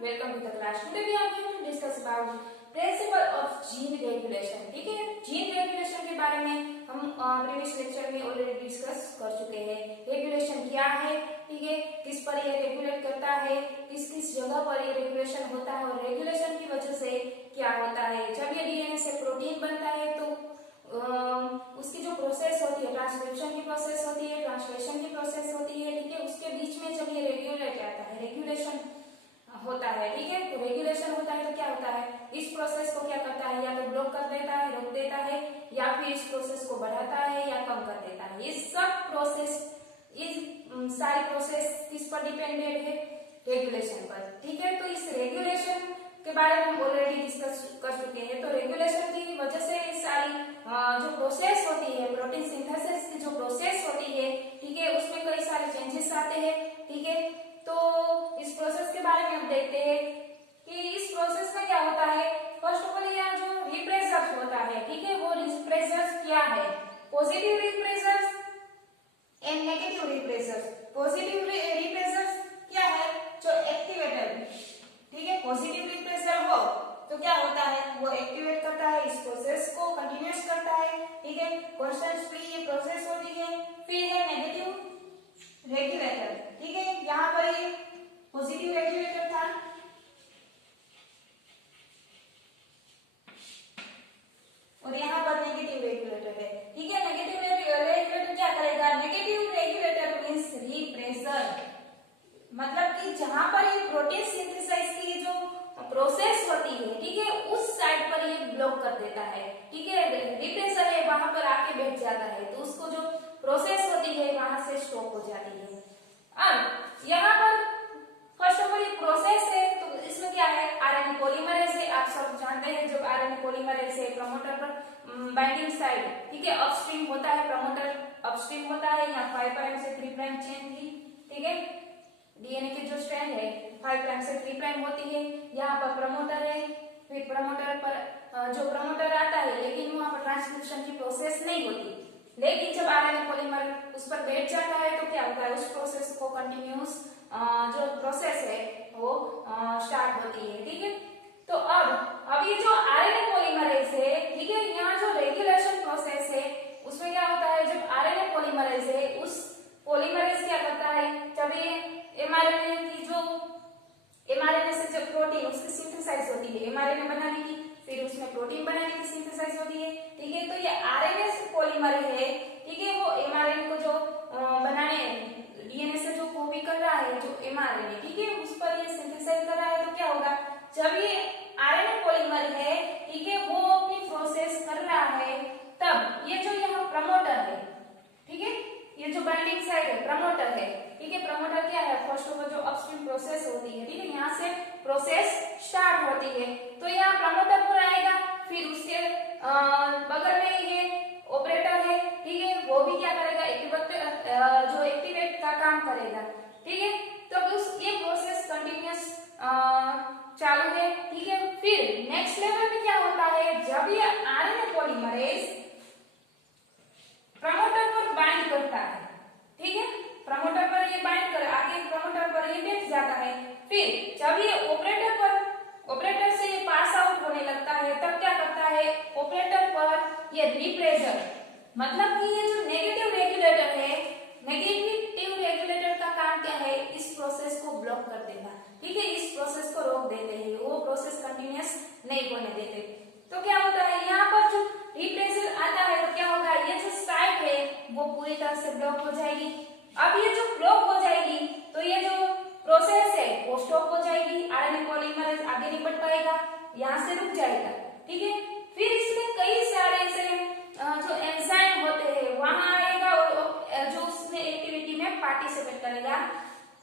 welcome to the class. Today we are going to discuss about principle of gene regulation. ठीक है, gene regulation के बारे में हम प्रीवियस लेक्चर में ऑलरेडी डिस्कस कर चुके हैं। रेगुलेशन क्या है, ठीक है, किस पर ये रेगुलेट करता है, किस किस जगह पर ये रेगुलेशन होता है और रेगुलेशन की वजह से क्या होता है। जब ये डीएनए से प्रोटीन बनता है तो उसकी जो प्रोसेस होती है, ट्रांसक्रिप्शन की प्रोसेस होती है, ट्रांसलेशन की प्रोसेस होती है, ठीक है, उसके बीच में जब ये रेगुलेट आता है, रेगुलेशन होता है, ठीक है, तो रेगुलेशन होता है तो क्या होता है, इस प्रोसेस को क्या करता है, या तो ब्लॉक कर देता है, रोक देता है, या फिर इस प्रोसेस को बढ़ाता है या कम कर देता है। ये सब प्रोसेस, इस सारी प्रोसेस किस पर डिपेंडेंट है, रेगुलेशन पर, ठीक है। तो इस रेगुलेशन के बारे में हम ऑलरेडी डिस्कस कर चुके हैं। तो रेगुलेशन की वजह से ये सारी जो प्रोसेस होती है, प्रोटीन सिंथेसिस की जो प्रोसेस होती है, ठीक है, उसमें कई सारे चेंजेस आते हैं, ठीक है। तो इस प्रोसेस के बारे में हम देखते हैं कि इस प्रोसेस में क्या होता है। फर्स्ट ऑफ ऑल यहाँ जो रिप्रेसर्स होता है, ठीक है, वो रिप्रेसर्स क्या है, पॉजिटिव रिप्रेसर्स एंड नेगेटिव रिप्रेसर्स। पॉजिटिव रिप्रेसर्स क्या है, जो एक्टिवेटर, ठीक है, पॉजिटिव रिप्रेसर हो तो क्या होता है, वो एक्टिवेट करता है, इस प्रोसेस को कंटिन्यूस करता है, ठीक है, कॉन्स्टेंटली ये प्रोसेस होती है। फिर है नेगेटिव रेगुलेटर, ठीक है, यहाँ पर ये पॉजिटिव रेगुलेटर था और यहाँ पर नेगेटिव रेगुलेटर है, ठीक है। नेगेटिव रेगुलेटर क्या करेगा, नेगेटिव रेगुलेटर मींस रिप्रेसर, मतलब कि जहां पर ये प्रोटीन सिंथेसाइज की जो प्रोसेस होती है, ठीक है, उस साइड पर ये ब्लॉक कर देता है, ठीक है। रिप्रेसर है वहां पर आके बैठ जाता है तो उसको जो प्रोसेस होती है वहां से स्टॉप हो जाती है। अब यहाँ पर फर्स्ट ऑफ ऑल ये प्रोसेस है तो इसमें क्या है, आरएनए पॉलीमरेज है। आप सब जानते हैं जब आरएनए पॉलीमरेज है प्रमोटर पर बाइंडिंग साइड, ठीक है, अपस्ट्रीम होता है, प्रमोटर अपस्ट्रीम होता है, यहाँ 5 प्राइम से 3 प्राइम चेन थी, ठीक है, डीएनए की जो स्ट्रैंड है 5 प्राइम से 3 प्राइम होती है। यहाँ पर प्रमोटर है, फिर प्रमोटर पर जो प्रमोटर आता है लेकिन वहां पर ट्रांसक्रिप्शन की प्रोसेस नहीं होती, लेकिन जब आरएनए पॉलीमर उस पर बैठ जाता है तो क्या होता है, उस प्रोसेस को कंटिन्यूस जो प्रोसेस है वो स्टार्ट होती है, ठीक है। तो अब ये जो आरएनए पॉलीमरेज है, ठीक है, यहाँ जो रेगुलेशन प्रोसेस है उसमें क्या होता है, जब आरएनए पॉलीमरेज है उस पॉलीमरेज क्या करता है, जब ये एमआरएनए की जो एमआरएनए से जब प्रोटीन उसकी सिंथेसाइज होती है, एमआरएनए बनाने की, फिर उसमें प्रोटीन बनाने की सिंथेसाइज होती है, ठीक है। तो ये आरएनए पॉलीमर है, ठीक है, वो एमआरएनए को जो बनाने डीएनए से जो कॉपी कर रहा है जो एमआरएनए, ठीक है, उस पर ये सिंथेसाइज कर रहा है तो क्या होगा, जब ये आरएनए पॉलीमर है, ठीक है, वो अपनी प्रोसेस कर रहा है तब ये जो यहाँ प्रमोटर है, ठीक है, ये जो बाइंडिंग साइड है प्रमोटर है, ठीक है, प्रमोटर क्या है, फर्स्ट ऑफ ऑल जो अपस्ट्रीम प्रोसेस होती है, ठीक है, यहाँ से प्रोसेस स्टार्ट होती है तो यहाँ प्रमोटर पर आएगा, फिर उसके बगल में ये ऑपरेटर है, ठीक है, वो भी क्या करेगा, जो एक्टिवेट का काम करेगा, ठीक है। तो उस ये प्रोसेस कंटिन्यूस चालू है, ठीक है। फिर नेक्स्ट लेवल में क्या होता है, जब ये आरएनए पॉलीमरेज प्रमोटर पर बाइंड करता है, ठीक है, प्रमोटर पर ये बाइंड कर आगे प्रमोटर पर ये बैठ जाता है, फिर जब ये ऑपरेटर से ये पास आउट होने लगता है तब क्या करता है, ऑपरेटर पर ये रिप्रेसर, मतलब कि ये जो नेगेटिव रेगुलेटर है, नेगेटिव रेगुलेटर का काम क्या है, इस प्रोसेस को ब्लॉक कर देना, ठीक है, इस प्रोसेस को रोक देते हैं, वो प्रोसेस कंटिन्यूस नहीं होने देते। तो क्या होता है, यहाँ पर जो रिप्रेसर आता है तो क्या होगा, ये जो साइट है वो पूरी तरह से ब्लॉक हो जाएगी। अब ये जो ब्लॉक हो जाएगी तो ये जो प्रोसेस है वो स्टॉप हो जाएगी, आरएनए पॉलीमरेज आगे नहीं बढ़ पाएगा, यहाँ से रुक जाएगा, ठीक है। फिर इसमें कई सारे ऐसे जो एंजाइम होते हैं वहां आएगा और जो उसमें एक्टिविटी में पार्टिसिपेट करेगा।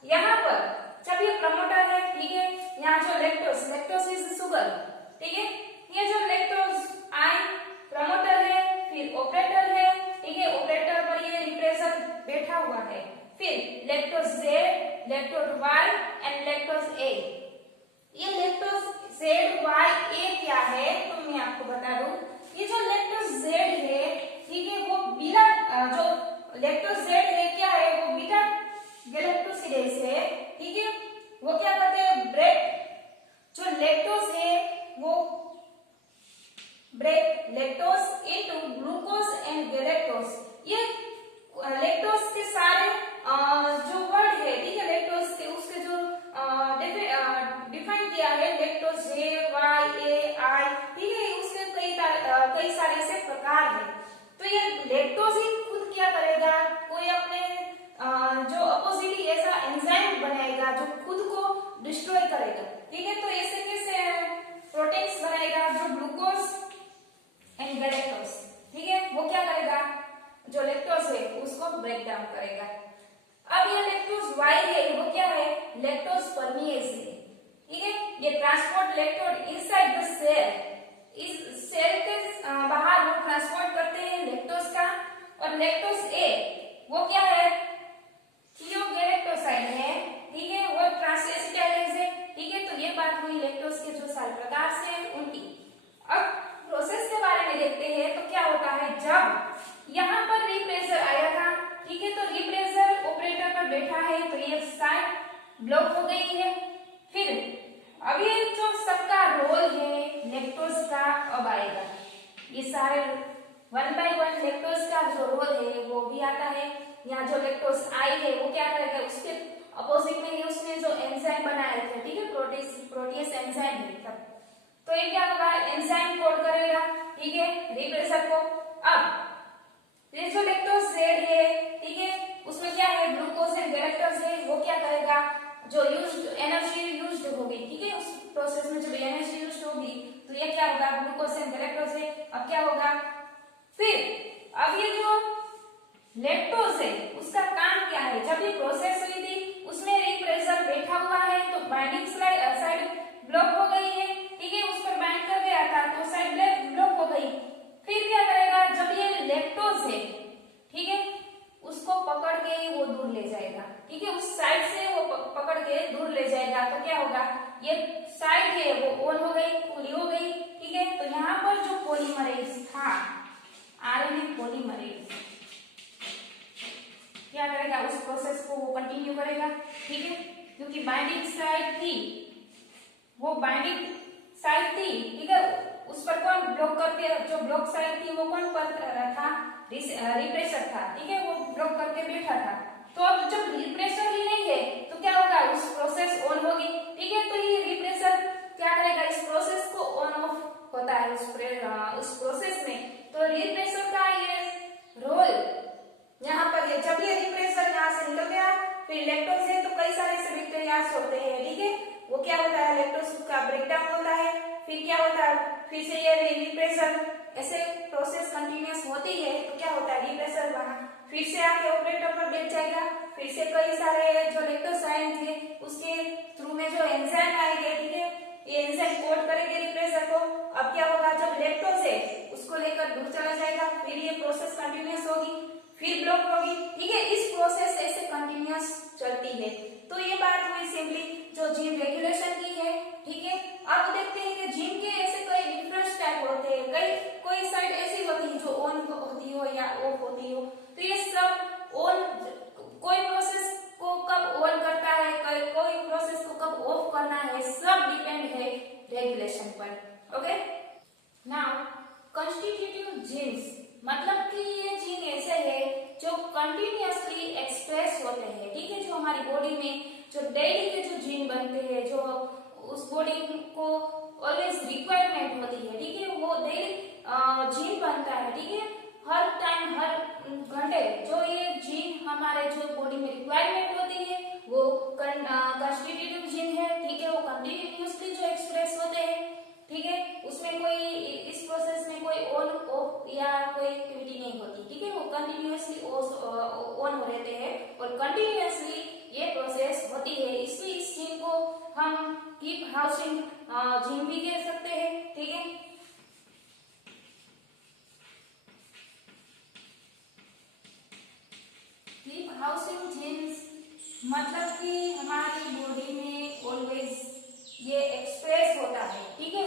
यहाँ पर जब ये प्रमोटर है, ठीक है, यहाँ जो लैक्टोज इज शुगर, ठीक है, ये जो लैक्टोज आई प्रमोटर है, फिर ऑपरेटर है, ठीक है, ऑपरेटर पर ये रिप्रेसर बैठा हुआ है, फिर lactose Z, lactose Y and lactose A. ये लैक्टोज जेड वाई ए क्या है तो मैं आपको बता दूं, ये जो लैक्टोज जेड है, ठीक है, वो बीटा जो लैक्टोज जेड है क्या है, वो बीटा गैलेक्टोसिडेज है, ठीक है, वो क्या करते हैं, bread lactose into glucose and galactose। ये lactose के सारे जो वर्ड है, ठीक है, lactose के उसके जो डिफाइन किया है, lactose J Y A I, ठीक है, उसके कई सारे ऐसे प्रकार है। तो ये lactose ही खुद क्या करेगा, कोई अपने जो अपोजिट ऐसा एंजाइम बनाएगा जो खुद को डिस्ट्रॉय करेगा, ठीक है। तो ऐसे कैसे प्रोटीन्स बनाएगा जो ग्लूकोज एंड गैलेक्टोज, ठीक है, वो क्या करेगा, जो लैक्टोज है उसको ब्रेक डाउन करेगा। अब ये लैक्टोज वाई है, वो क्या है, लैक्टोज परमिएज है, ठीक है। ये transport lactose inside the cell, इस सेल के बाहर वो ट्रांसपोर्ट करते हैं लैक्टोज का। और लैक्टोज ए वो क्या है, थियोगैलेक्टोसाइड है, ठीक है, वो ट्रांसएसिटाइलेज है, ठीक है। तो ये बात हुई लैक्टोज के जो सारे प्रकार से हैं उनकी। अब प्रोसेस के बारे में देखते हैं। तो क्या होता है, जब यहाँ पर रिप्रेसर आया था, ठीक है, तो रिप्रेसर ऑपरेटर पर बैठा है, तो ये साइड ब्लॉक हो गई है। फिर अब ये जो सबका रोल है लैक्टोज का अब आएगा, ये सारे 1 by 1 लैक्टोज का जो रोल है वो भी आता है। यहाँ जो लैक्टोज आई है वो क्या करेगा, उसके अपोजिट में ही उसने जो एंजाइम बनाया था, ठीक है, प्रोटीज एंजाइम है तब, तो ये क्या होगा, एंजाइम कोड करेगा, ठीक है, रिप्रेसर को। अब ये जो लैक्टोज जेड है, ठीक है, उसमें क्या है, ग्लूकोज एंड गैलेक्टोज है, वो क्या करेगा, जो एनर्जी यूज्ड होगी, ठीक है, उस प्रोसेस में जब एनर्जी यूज्ड होगी तो ये क्या होगा, ग्लूकोज एंड गैलेक्टोज है। अब क्या होगा, फिर अब ये जो लैक्टोज है उसका काम क्या है, जब ये प्रोसेस हुई थी उसमें रिप्रेसर बैठा हुआ है तो बाइंडिंग साइड ब्लॉक हो गई है, ठीक है, उस पर बाइंड कर गया था तो साइड ब्लॉक हो गई। फिर क्या करेगा, जब ये लैक्टोज है, ठीक है, उसको पकड़ के वो दूर ले जाएगा, ठीक है, उस साइड से वो पकड़ के दूर ले जाएगा। तो क्या होगा, ये साइड है वो ऑन हो गई, खुली हो गई, ठीक है। तो यहाँ पर जो पॉलीमरेज था, आरएनए पॉलीमरेज क्या करेगा, उस प्रोसेस को वो कंटिन्यू करेगा, ठीक है, क्योंकि बाइंडिंग साइड थी, वो बाइंडिंग साइड थी, ठीक है, उस पर कौन ब्लॉक करके, जो ब्लॉक साइड थी वो कौन पर था, रिप्रेसर था, ठीक है, वो ब्लॉक करके बैठा था। तो अब जब रिप्रेसर ही नहीं है तो क्या होगा, उस प्रोसेस ऑन होगी, ठीक है। तो ये रिप्रेसर क्या करेगा, इस प्रोसेस को ऑन ऑफ होता है उस प्रोसेस में। तो रिप्रेसर का ये रोल यहाँ पर है, जब ये रिप्रेसर यहाँ से निकल गया, फिर लैक्टोज है तो कई सारे ऐसे बैक्टीरियाज होते हैं, ठीक है, वो क्या होता है, लैक्टोज का ब्रेकडाउन होता है, फिर क्या होता है, फिर से ये रिप्रेसर ऐसे प्रोसेस कंटिन्यूअस होती है। तो क्या होता है, रिप्रेसर वहां फिर से आके ऑपरेटर पर बैठ जाएगा, फिर से कई सारे जो लैक्टोसाइड थे उसके थ्रू में जो एंजाइम आएंगे, ठीक है, ये एंजाइम कोड करेंगे रिप्रेसर को। अब क्या होगा, जब लैक्टोज है उसको लेकर दूर चला जाएगा, फिर ये प्रोसेस कंटिन्यूअस होगी, फिर ब्लॉक होगी, ठीक है, इस प्रोसेस ऐसे कंटिन्यूअस चलती है। तो ये बात हुई सिंपली जो जीन रेगुलेशन की है, ठीक है। अब देखते हैं कि जीन के ऐसे कई डिफरेंट टाइप होते हैं, कोई साइड ऐसी होती है जो ऑन होती हो या ऑफ होती हो। तो ये सब ऑन, कोई प्रोसेस को कब ऑन करता है, कोई प्रोसेस को कब ऑफ करना है, सब डिपेंड है रेगुलेशन पर। ओके, नाउ कॉन्स्टिट्यूटिव जीन्स मतलब कि ये जीन ऐसे है जो कंटिन्यूअसली एक्सप्रेस होते हैं, ठीक है, जो हमारी बॉडी में जो डेली के जो जीन बनते हैं, जो उस बॉडी को ऑलवेज रिक्वायरमेंट होती है, ठीक है, वो डेली जीन बनता है, ठीक है, हर टाइम हर घंटे जो ये जीन हमारे जो बॉडी में रिक्वायरमेंट होती है वो कॉन्स्टिट्यूटिव जीन है, ठीक है, वो कंटिन्यूअसली जो एक्सप्रेस होते हैं, ठीक है, उसमें कोई इस प्रोसेस में कोई ऑन ऑफ या कोई एक्टिविटी नहीं होती, ठीक है, वो कंटिन्यूअसली ऑन रहते हैं और कंटिन्यूअसली ये प्रोसेस होती है। इसलिए इस जीन को हम कीप हाउसिंग जीन भी कह सकते हैं, ठीक है। कीप हाउसिंग जीन्स मतलब कि हमारी बॉडी में ऑलवेज ये एक्सप्रेस होता है, ठीक है,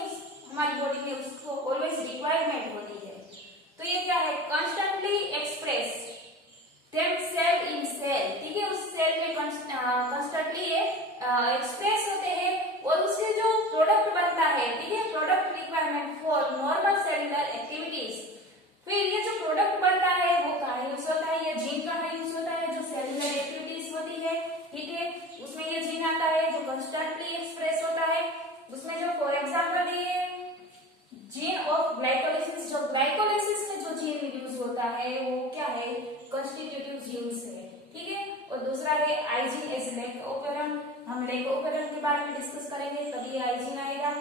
हमारी बॉडी में उसको ऑलवेज रिक्वायरमेंट होती है। तो ये क्या है, constantly express themselves in cell, ठीक है, उस सेल में कॉन्स्टेंटली ये एक्सप्रेस होते हैं और उससे जो प्रोडक्ट बनता है, ठीक है, product requirement for normal cellular activity constantly express होता है। उसमें जो फॉर एग्जांपल दिए जीन ऑफ ग्लाइकोलाइसिस, जो ग्लाइकोलाइसिस में जो जीन यूज होता है वो क्या है, कंस्टिट्यूटिव जीन्स है, ठीक है। और दूसरा है आइजीन एज लैक ऑपरेंट, हम लैक ऑपरेंट के बारे में डिस्कस करेंगे तभी आइजीन आएगा।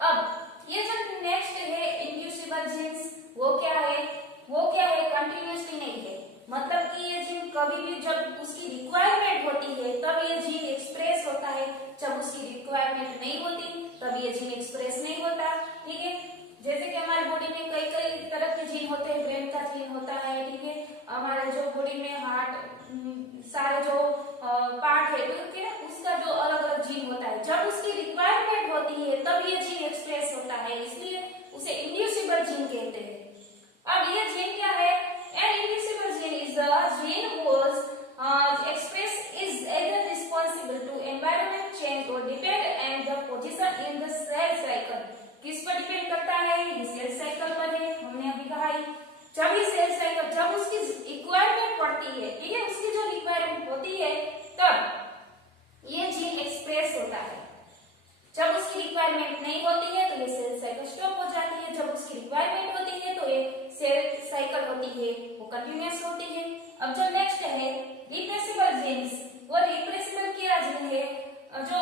अब ये जो नेक्स्ट है इंड्यूसिबल जीन्स, वो क्या है, कंटिन्यूअसली नहीं है, मतलब कि ये जीन कभी भी जब उसकी रिक्वायरमेंट होती है तब ये जीन एक्सप्रेस होता है, जब उसकी रिक्वायरमेंट नहीं होती तब ये जीन एक्सप्रेस नहीं होता, ठीक है। जैसे कि हमारी बॉडी में कई कई तरह के जीन होते हैं, ब्रेन का जीन होता है, ठीक है, हमारे जो बॉडी में हार्ट सारे जो पार्ट है तो उसका जो अलग अलग जीन होता है, जब उसकी रिक्वायरमेंट होती है तब ये जीन एक्सप्रेस होता है, इसलिए उसे इंड्यूसिबल जीन कहते हैं। अब ये जीन क्या है, an inducible gene is a gene whose express is either responsible to environment change or depend on the position in the cell cycle। किस पर डिपेंड करता है, ये सेल साइकिल पर है, हमने अभी कहा है। जब ये सेल साइकिल, जब उसकी रिक्वायरमेंट पड़ती है, ठीक है, उसकी जो रिक्वायरमेंट होती है तब ये जीन एक्सप्रेस होता है, जब उसकी रिक्वायरमेंट नहीं होती है तो ये सेल साइकिल स्टॉप हो जाती है, जब उसकी रिक्वायरमेंट होती है तो ये सेल साइकिल होती है वो कंटिन्यूअस होती है। अब जो नेक्स्ट है रिप्रेसिबल जीन्स, वो रिप्रेसिबल क्या जीन है, जो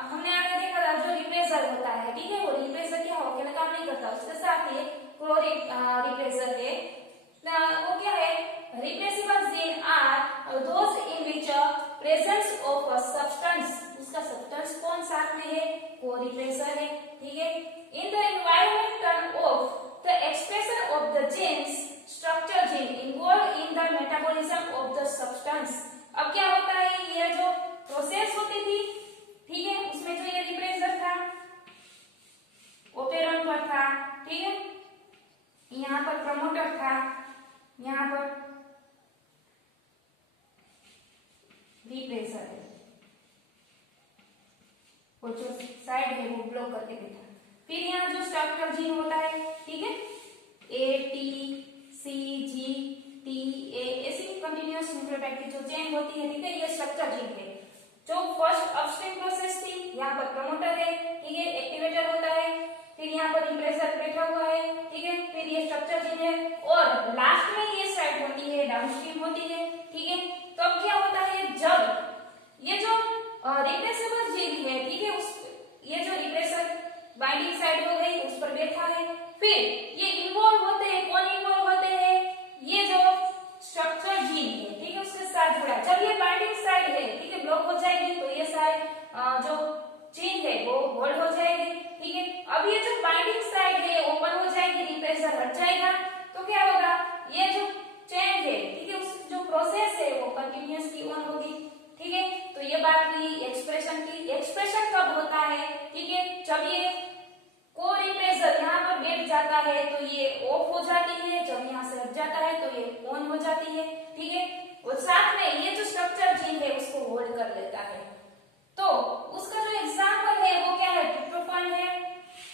हमने आगे देखा था, जो रिप्रेसर होता है, ठीक है, वो रिप्रेसर क्या हो, अकेला काम नहीं करता, उसके साथ ये क्लोरिक रिप्रेसर है, वो क्या है, repressible gene are those in which presence of a substance, उसका सब्सटेंस कौन साथ में है, वो रिप्रेसर है, ठीक है, in the environment of the expression of the genes structure gene involve in the metabolism of the substance. अब क्या होता है, ये जो प्रोसेस होती थी, ठीक है, उसमें जो ये रिप्रेसर था ओपेरॉन पर था, ठीक है, यहाँ पर प्रमोटर था, यहाँ पर रिप्रेसर है, वो जो साइड है वो ब्लॉक करके बैठा। फिर यहाँ जो स्ट्रक्चर जीन होता है, ठीक है, A T C G T A, ऐसी कंटिन्यूअस न्यूक्लियोटाइड की जो चेन होती है, ठीक है, ये स्ट्रक्चर जीन है। जो फर्स्ट अपस्ट्रीम प्रोसेस थी, यहाँ पर प्रमोटर है, ठीक है, एक्टिवेटर होता है, फिर यहाँ पर रिप्रेसर बैठा हुआ है, ठीक है, फिर ये स्ट्रक्चर जीन है, और लास्ट में ये साइड होती है डाउनस्ट्रीम होती है, ठीक है। तो अब क्या होता है, जब ये जो रिप्रेसिबल जीन है, ठीक है, उस ये जो रिप्रेसर बाइंडिंग साइड हो गई उस पर बैठा है, फिर ये इन्वॉल्व होते हैं, कौन इन्वॉल्व होते हैं, ये जो स्ट्रक्चर जीन है, ठीक है, उसके साथ जुड़ा। जब ये बाइंडिंग साइड है, ठीक है, ब्लॉक हो जाएगी तो ये साइड जो जीन है वो होल्ड हो जाएगी, ठीक है। अब ये जो बाइंडिंग साइड है ओपन हो जाएगी, रिप्रेसर हट जाएगा, तो क्या होगा, ये जो चेन है, ठीक है, उस जो प्रोसेस है वो कंटिन्यूअसली ऑन होगी, ठीक है। तो ये बात हुई एक्सप्रेशन की। एक्सप्रेशन कब होता है, ठीक है, जब ये को रिप्रेसर यहाँ पर बैठ जाता है तो ये ऑफ हो जाती है, जब यहाँ से हट जाता है तो ये ऑन हो जाती है, ठीक है, और साथ में ये जो स्ट्रक्चर जीन है उसको होल्ड कर लेता है। तो उसका जो एग्जांपल है वो क्या है, ट्रिप्टोफैन है,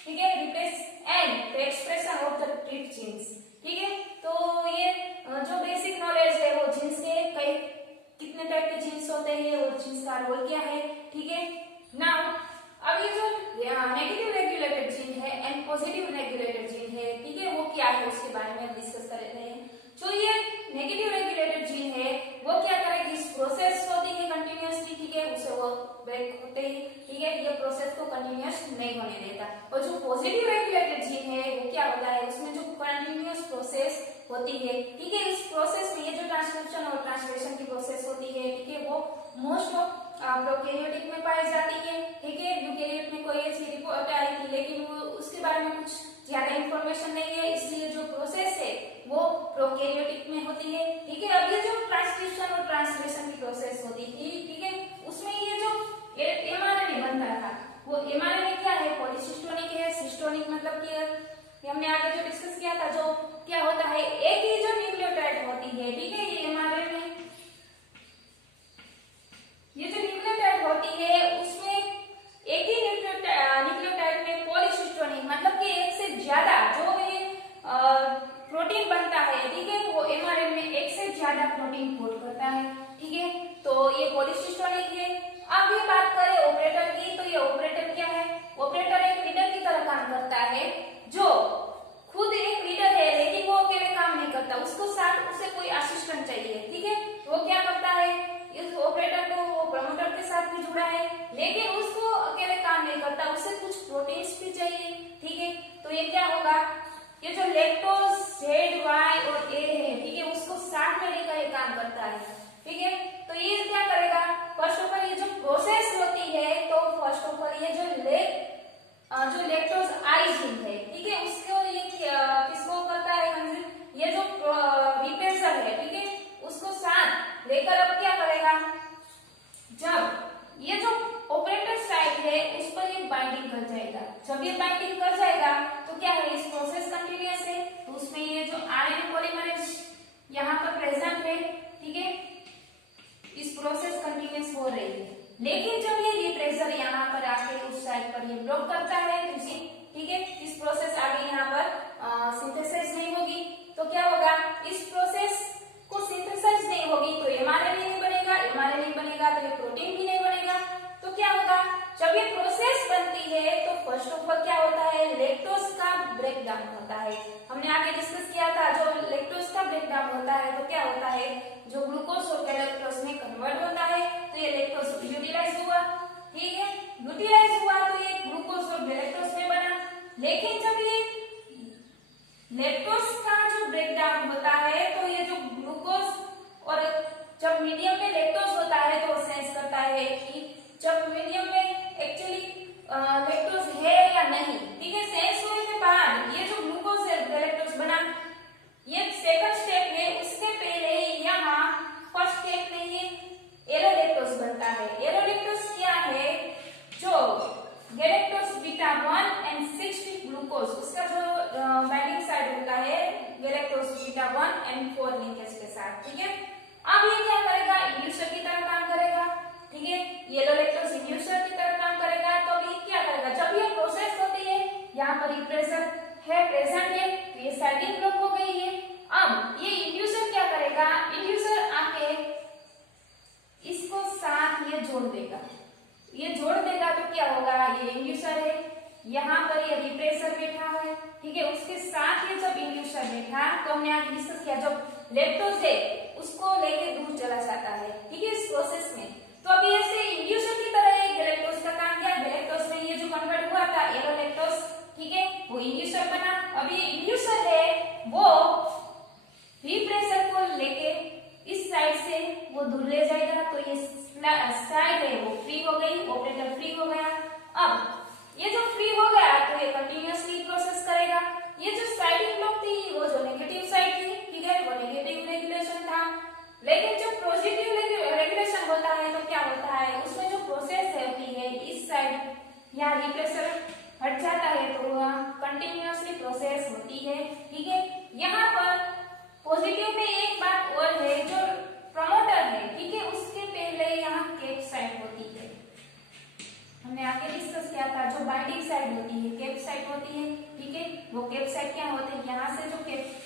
ठीक है, replace and the expression of the trip genes, ठीक है। तो ये जो बेसिक नॉलेज है वो जीन्स के कई कितने टाइप के जीन्स होते हैं और जीन्स का रोल क्या है, ठीक है। नाउ अब ये जो नेगेटिव रेगुलेटेड जीन है एंड पॉजिटिव रेगुलेटेड जीन है, ठीक है, वो क्या है उसके बारे में हम डिस्कस कर रहे हैं। जो ये नेगेटिव रेगुलेटेड जीन है वो क्या करेगी, इस प्रोसेस होती है कंटिन्यूअसली, ठीक है, उसे वो ब्रेक होते ही, ठीक है, ये प्रोसेस को कंटिन्यूअस नहीं होने देता। और जो पॉजिटिव रेगुलेटेड जीन है वो क्या होता है, उसमें जो कंटिन्यूअस प्रोसेस होती है, ठीक है, इस प्रोसेस में ये जो ट्रांसक्रिप्शन और ट्रांसलेशन की प्रोसेस होती है, ठीक है, वो मोस्ट ऑफ प्रोकैरियोटिक में पाई जाती है, ठीक है। यूकैरियोट में कोई ऐसी रिपोर्ट आई थी लेकिन वो उसके बारे में कुछ ज्यादा इंफॉर्मेशन नहीं है, इसलिए जो प्रोसेस है वो प्रोकैरियोटिक में होती है, ठीक है। अब ये जो ट्रांसक्रिप्शन और ट्रांसलेशन की प्रोसेस होती थी, ठीक है, उसमें ये जो एमआरएनए बनता था वो एमआरएनए क्या है, पॉलीसिस्टोनिक है। सिस्टोनिक मतलब कि हमने आगे जो डिस्कस किया था, जो क्या होता है, एक ही जो न्यूक्लियोटाइड होती है, ठीक है, ये एमआरएनए ये जो न्यूक्लियोटाइड होती है उसमें एक ही न्यूक्लियोटाइड में पॉलीसिस्टोनिक मतलब कि एक से ज्यादा जो ये प्रोटीन बनता है, ठीक है, वो एमआरएनए में एक से ज्यादा प्रोटीन कोड करता है, ठीक है, तो ये पॉलीसिस्टोनिक है। अब ये बात करें उसे कुछ प्रोटीन्स भी चाहिए, ठीक है। तो ये क्या होगा, ये जो लैक्टोज Z, Y और A है, ठीक है, उसको साथ में लेकर ये काम करता है, ठीक है। तो ये क्या करेगा, फर्स्ट ऑफ ऑल ये जो प्रोसेस होती है, तो फर्स्ट ऑफ ऑल ये जो लैक्टोज आई जीन है, ठीक है, उसको ये किसको करता है, ये जो रिप्रेसर है, ठीक है, उसको साथ लेकर अब क्या करेगा, जब ये जो ऑपरेटर साइट है उस पर ये बाइंडिंग कर जाएगा। जब ये बाइंडिंग कर जाएगा तो क्या है, इस प्रोसेस कंटिन्यूअस है, तो उसमें ये जो आरएनए पॉलीमरेज यहाँ पर प्रेजेंट है, ठीक है, इस प्रोसेस कंटिन्यूअस हो रही है। लेकिन जब ये रिप्रेसर यहाँ पर आके उस साइड पर ये ब्लॉक करता है, ठीक है, इस प्रोसेस आगे यहाँ पर सिंथेसाइज नहीं होगी, तो क्या होगा, इस प्रोसेस को सिंथेसाइज नहीं होगी तो एमआरएनए नहीं बनेगा, एमआरएनए नहीं बनेगा तो ये प्रोटीन भी नहीं बनेगा। तो क्या होगा, जब ये प्रोसेस बनती है तो फर्स्ट ऑफ ऑल क्या होता है, लैक्टोज का ब्रेकडाउन होता है। हमने आगे डिस्कस किया था, जो लैक्टोज का ब्रेकडाउन होता है तो क्या होता है, जो ग्लूकोज और गैलेक्टोज में कन्वर्ट होता है, तो ये लैक्टोज यूटिलाइज हुआ, ठीक है, यूटिलाइज हुआ तो ये ग्लूकोज और गैलेक्टोज में बना। लेकिन जब ये लैक्टोज का जो ब्रेकडाउन होता है तो ये जो ग्लूकोज और जब मीडियम में लैक्टोज होता है तो सेंस करता है कि जब मीडियम में एक्चुअली लैक्टोज है या नहीं, ठीक है, सेंस होने के बाद ये जो ग्लूकोज है गैलेक्टोज बना, ये सेकंड स्टेप है, उसके पहले यहाँ फर्स्ट स्टेप में ये एरोलैक्टोज बनता है। एरोलैक्टोज क्या है, जो गैलेक्टोज बीटा 1 एंड 6 ग्लूकोज, उसका जो बाइंडिंग साइड होता है गैलेक्टोज बीटा 1 एंड 4 लिंकेज के साथ, ठीक है। अब ये क्या करेगा, इंड्यूसर की तरह काम करेगा, ठीक है, येलो लैक्टोज इंड्यूसर की तरह काम करेगा। तो अब ये क्या करेगा, जब ये प्रोसेस होती है, यहाँ पर रिप्रेसर है प्रेजेंट है, तो ये साइडिंग ब्लॉक हो गई है। अब ये इंड्यूसर क्या करेगा, इंड्यूसर आके इसको साथ ये जोड़ देगा, ये जोड़ देगा तो क्या होगा, ये इंड्यूसर है, यहाँ पर ये रिप्रेसर बैठा है, ठीक है, उसके साथ ये जब इंड्यूसर बैठा तो हमने आगे डिस्कस किया, जब लैक्टोज है उसको लेके दूर चला जाता है, ठीक है, इस प्रोसेस में। तो अभी ऐसे इंड्यूसर की तरह है, गैलेक्टोज का काम किया, गैलेक्टोज में ये जो कन्वर्ट हुआ था एरोलैक्टोज, ठीक है, वो इंड्यूसर बना। अब ये इंड्यूसर है वो रिप्रेसर को लेके इस साइड से वो दूर ले जाएगा, तो ये साइड है वो फ्री हो गई, ऑपरेटर फ्री हो गया। अब ये जो फ्री हो गया तो ये कंटिन्यूअसली प्रोसेस करेगा। ये जो साइडिंग ब्लॉक थी वो जो नेगेटिव साइड थी, ठीक है, वो नेगेटिव रेगुलेशन था। लेकिन जो पॉजिटिव रेगुलेशन होता है तो क्या होता है, उसमें जो प्रोसेस होती है इस साइड यहाँ रिप्रेसर हट जाता है तो कंटिन्यूअसली प्रोसेस होती है, ठीक है। यहाँ पर पॉजिटिव में एक बात और है, जो प्रमोटर है, ठीक है, उसके पहले यहाँ केप साइट होती है, हमने आगे डिस्कस किया था, जो बाइंडिंग साइड होती है केप साइट होती है, ठीक है, वो केप साइट क्या होती है, यहाँ से जो केप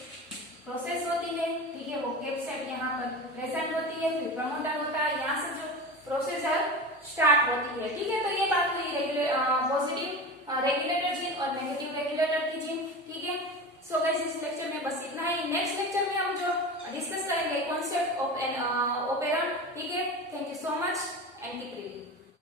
प्रोसेस होती है, ठीक है, वो केप साइट यहाँ पर प्रेजेंट होती है, फिर प्रमोटर होता है, यहाँ से जो प्रोसेसर स्टार्ट होती है, ठीक है। तो ये बात